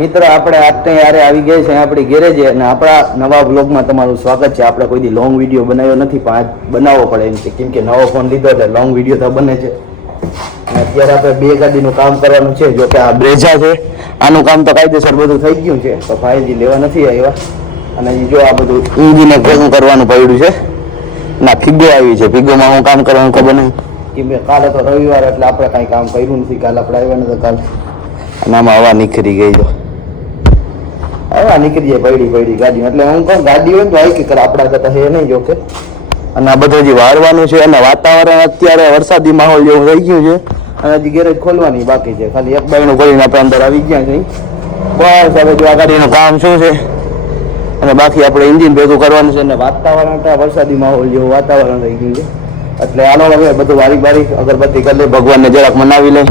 મિત્ર આપણે આજને યારે આવી ગયા છે આપણી ગેરેજ અને આપણા નવા બ્લોગમાં તમારું સ્વાગત છે. આપણે કોઈ દી લોંગ વિડીયો બનાવ્યો નથી પણ આજ બનાવવો પડે એમ છે, કેમ કે નવો ફોન લીધો એટલે લોંગ વિડીયો તો બને છે. અને અત્યારે આપણે બે ગાડીનું કામ કરવાનું છે. જો કે આ બ્રેઝા છે, આનું કામ તો કાયદેસર બધું થઈ ગયું છે, તો ભાઈજી લેવા નથી આવ્યા. અને જો આ બધું ઇન્જિને ભેગું કરવાનું પડ્યું છે. ના ફીગો આવી છે, ફીગોમાં હું કામ કરવાનું ખબર નહીં, કેમ કે કાલે તો રવિવાર એટલે આપણે કાંઈ કામ કર્યું નથી. કાલે આપણે આવ્યા નથી કાલે, અને આમાં હવા નીકળી ગઈ. તો હવા નીકળી જાય પડી ગાડી, એટલે હું કહું ગાડી હોય તો આવી કરે, આપણા કરતા હે નહીં જોકે. અને આ બધું હજી વાળવાનું છે, અને વાતાવરણ અત્યારે વરસાદી માહોલ જેવું થઈ ગયું છે. અને હજી ગેરેજ ખોલવાની બાકી છે, ખાલી એક બાયણું ખોલીને આપણે અંદર આવી ગયા છે. બસ હવે જો આ ગાડીનું કામ શું છે, અને બાકી આપણે એન્જિન ભેગું કરવાનું છે. અને વાતાવરણ વરસાદી માહોલ જેવું વાતાવરણ થઈ ગયું છે, એટલે આનો હવે બધું વારી અગરબત્તી કરી લઈ, ભગવાનને જરાક મનાવી લઈ,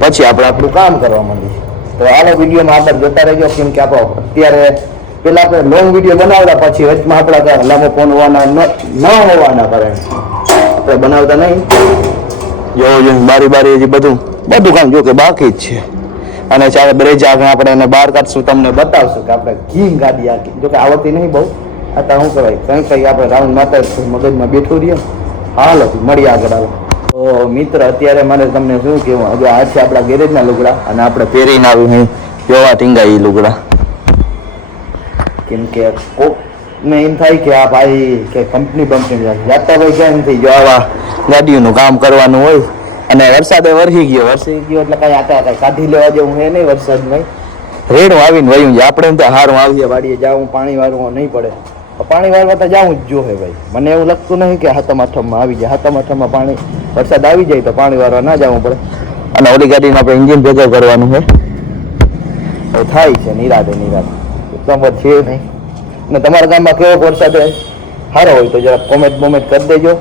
પછી આપણે આપણું કામ કરવા માંડીએ. તો આનો વિડીયોમાં આગળ જોતા રહેજો, કેમ કે આપણો અત્યારે પેલા આપણે લોંગ વિડીયો બનાવતા, પછી વચમાં આપણા ત્યાં લાંબો ફોન હોવાના ન હોવાના કારણે આપણે બનાવતા નહીં. જોવું બારી હજી બધું કામ જો કે બાકી જ છે. અને ચાલો બ્રેજ આગળ આપણે એને બહાર કાઢશું, તમને બતાવશું કે આપણે ઘીમ ગાડી આખી જો કે આવડતી નહીં બહુ. અત્યારે શું કહેવાય કંઈ આપણે રાઉન્ડ માતા મગજમાં બેઠું રહીએ. હાલો મળીએ આગળ. હાલો તો મિત્ર અત્યારે મારે તમને શું કહેવું, હજુ આ છે આપણા ગેરેજના લુગડા, અને આપણે પહેરીને આવી જોવા ટીંગાઈ લુગડા. કેમ કે કોકને એમ થાય કે આ ભાઈ કે કંપની જાતા ભાઈ ક્યાં નથી, જો આવા ગાડીઓનું કામ કરવાનું હોય. અને વરસાદે વરસી ગયો એટલે કાંઈ કાંઈ કાઢી લેવા જેવું હે નહીં વરસાદમાં. રેડું આવીને વયું છે, આપણે એમ તો હારું આવીએ વાડીએ જાવું, પાણી વાળવું નહીં પડે. પાણી વાળવા તો જવું જ જોવે ભાઈ. મને એવું લાગતું નહીં કે હાથમ આઠમમાં આવી જાય. હાથમ આઠમમાં પાણી વરસાદ આવી જાય તો પાણી વાળવા ના જવું પડે. અને ઓલી ગાડીમાં આપણે એન્જિન ભેગું કરવાનું છે, થાય છે નિરાતે એકદમ છે નહીં. ને તમારા ગામમાં કેવો વરસાદ સારો હોય તો જરા કોમેન્ટ કરી દેજો.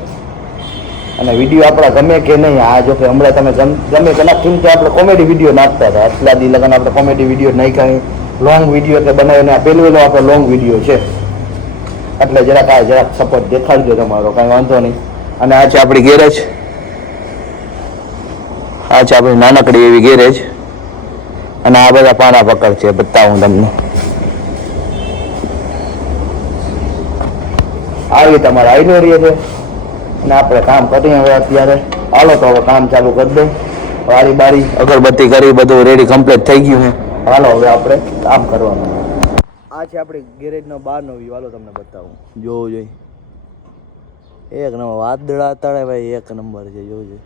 અને વિડીયો આપણા ગમે કે નહીં, આ જો કે હમણાં તમે ગમે કે ના, કેમ કે આપણે કોમેડી વિડીયો નાખતા હતા આટલા દી લગન, આપણે કોમેડી વિડીયો નહીં કાંઈ લોંગ વિડીયો એટલે બનાવીને આ પહેલું આપણો લોંગ વિડીયો છે, એટલે જરાક સપોર્ટ દેખાડજો તમારો, કાંઈ વાંધો નહીં. અને આ છે આપણી ગેરેજ, આ છે આપણી નાનકડી એવી ગેરેજ. અને આ બધા પાના પકડ છે, બતાવું તમને. આવી તમારા આઈનોરીએ છે, અને આપણે કામ કરીએ હવે અત્યારે. હાલો તો હવે કામ ચાલુ કરી દે. વારી બારી અગરબત્તી કરી બધું રેડી કમ્પ્લીટ થઈ ગયું છે. હાલો હવે આપણે કામ કરવાનું. આ છે આપણી ગેરેજનો બહારનો વ્યૂ, હાલો તમને બતાવું. જોવું જોઈએ એક નંબર, વાદળા તળે ભાઈ એક નંબર છે, જોવું જોઈએ.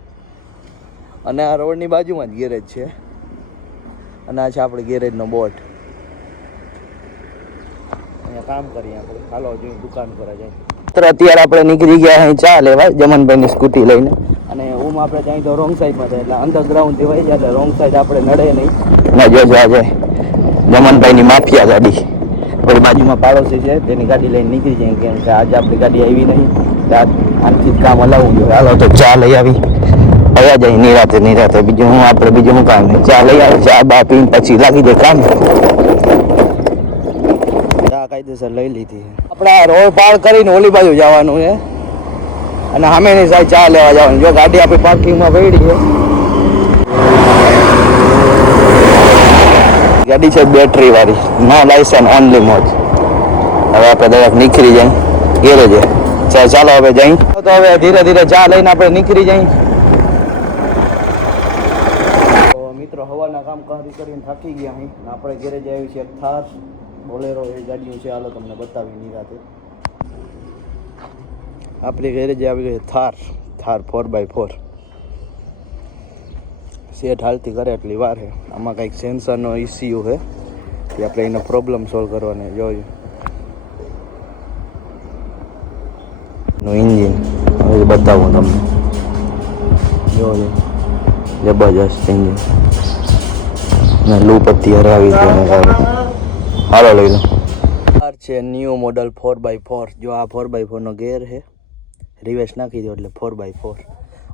અને આ રોડની બાજુમાં જ ગેરેજ છે. અને આ છે આપણી ગેરેજનો બોટ. અહીંયા કામ કરીએ આપણે. હાલો જોઈએ દુકાન પર જાય. અત્યારે આપણે નીકળી ગયા અહીં ચા લેવા જમનભાઈની સ્કૂટી લઈને. અને ઓમ આપણે ત્યાં તો રોંગ સાઈડમાં થાય, એટલે અંડરગ્રાઉન્ડ થી વહી જાય, એટલે રોંગ સાઈડ આપણે નડે નહીં. ના જોજો આજે જમનભાઈની માફિયા ગાડી, પેલી બાજુમાં પાડોશી છે તેની ગાડી લઈને નીકળી જાય, કેમ કે આજે આપણી ગાડી આવી નહીં, આનથી જ કામ હલાવવું જોઈએ. હાલો તો ચા લઈ આવી આવ્યા જાય નિરાતે. બીજું હું કામ નહીં, ચા લઈ આવે, ચા બા પીને પછી લાગી જાય કામ. ચા કાયદેસર લઈ લીધી. આપણે રોડ પાર કરીને ઓલી બાજુ જવાનું છે, અને સામેની સાઈડ ચા લેવા જવાનું. જો ગાડી આપણી પાર્કિંગમાં પડી છે. ગાડી છે બેટરી વાળી, નો લાયસન્સ ઓનલી મોજ. હવે આપણે દરેક નીકળી જાય ગેરેજે. ચાલો હવે જઈ, તો હવે ધીરે ચા લઈને આપણે નીકળી જઈ. તો મિત્રો હવાના કામ કરીને થાકી ગયા અહીં. આપણે ગેરેજે આવી છે થાર બોલેરો એ ગાડીઓ છે. હાલો તમને બતાવી નિરાતે. આપણી ગેરેજે આવી ગઈ થાર 4x4 સેટ હાલતી કરે એટલી વાર છે. આમાં કંઈક સેન્સરનો ઇસ્યુ છે, એ આપણે એનો પ્રોબ્લેમ સોલ્વ કરવાની. જોયું એન્જિન હવે બતાવું તમને. જોયું જબરજસ્ત એન્જિન ને લૂપ અત્યારે આવી છે. હાલો લઈ લો. આ છે ન્યૂ મોડલ 4x4. જો આ 4x4 નો ગેર છે, રિવર્સ નાખી દો એટલે 4x4.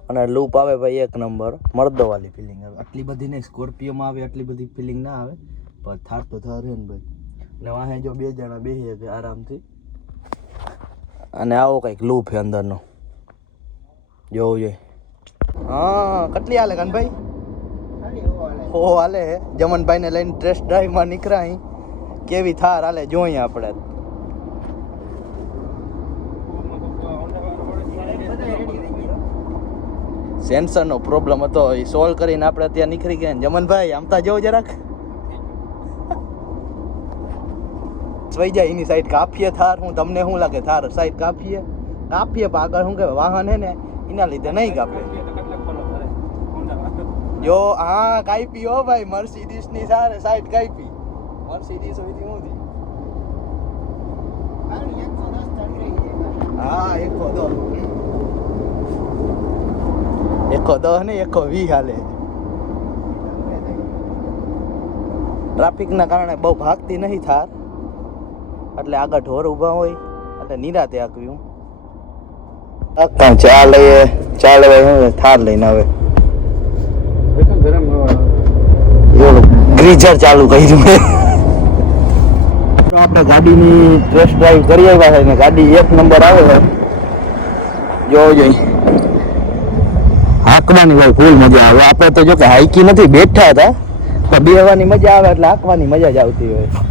અને લૂપ આવે ભાઈ એક નંબર, મર્દોવાળી ફિલિંગ આવે. આટલી બધી નહીં, સ્કોર્પિયોમાં આવે આટલી બધી ફિલિંગ ના આવે, પણ થાર તો થાર છે ને ભાઈ. ને વાહે જો બે જણા બેસી શકે આરામથી. અને આવો કંઈક લૂપ છે અંદરનો, જોવું જોઈએ. હા કેટલી હાલે કાનભાઈ? ઓહો હાલે જમનભાઈને લઈને ટેસ્ટ ડ્રાઈવમાં નીકળાય કેવી થાર હાલે જોઈએ આપણે સેન્સરનો પ્રોબ્લેમ હતો એ સોલ્વ કરીને આપણે ત્યાં નીકળી ગયા જમનભાઈ આમતા જવું જરાક સ્વાઈ જાય એની સાઈડ કાપીએ થાર હું તમને શું લાગે થાર સાઈડ કાપીએ પણ આગળ શું કહેવાય વાહન હે ને એના લીધે નહીં કાપે જો હા કાપી હો ભાઈ મર્સિડીઝ ની સારે સાઈડ કાપી મર્સિડીઝ હોય હું થી હા 110 ને 120 હાલે ટ્રાફિકના કારણે બહુ ભાગતી નહીં થાર એટલે આગળ ઢોર ઊભા હોય એટલે નિરાતે આક્યું ચા લેવાય હું થાર લઈને આવે ગ્રીઝર ચાલુ કર્યું આપણે ગાડીની ટેસ્ટ ડ્રાઈવ કરી આવ્યા છે ને ગાડી 1 નંબર આવે છે જોવો જોઈએ હાંકવાની ભાઈ ફૂલ મજા આવે આપણે તો જો કે હાઈકી નથી બેઠા હતા પણ બેહવાની મજા આવે એટલે હાંકવાની મજા જ આવતી હોય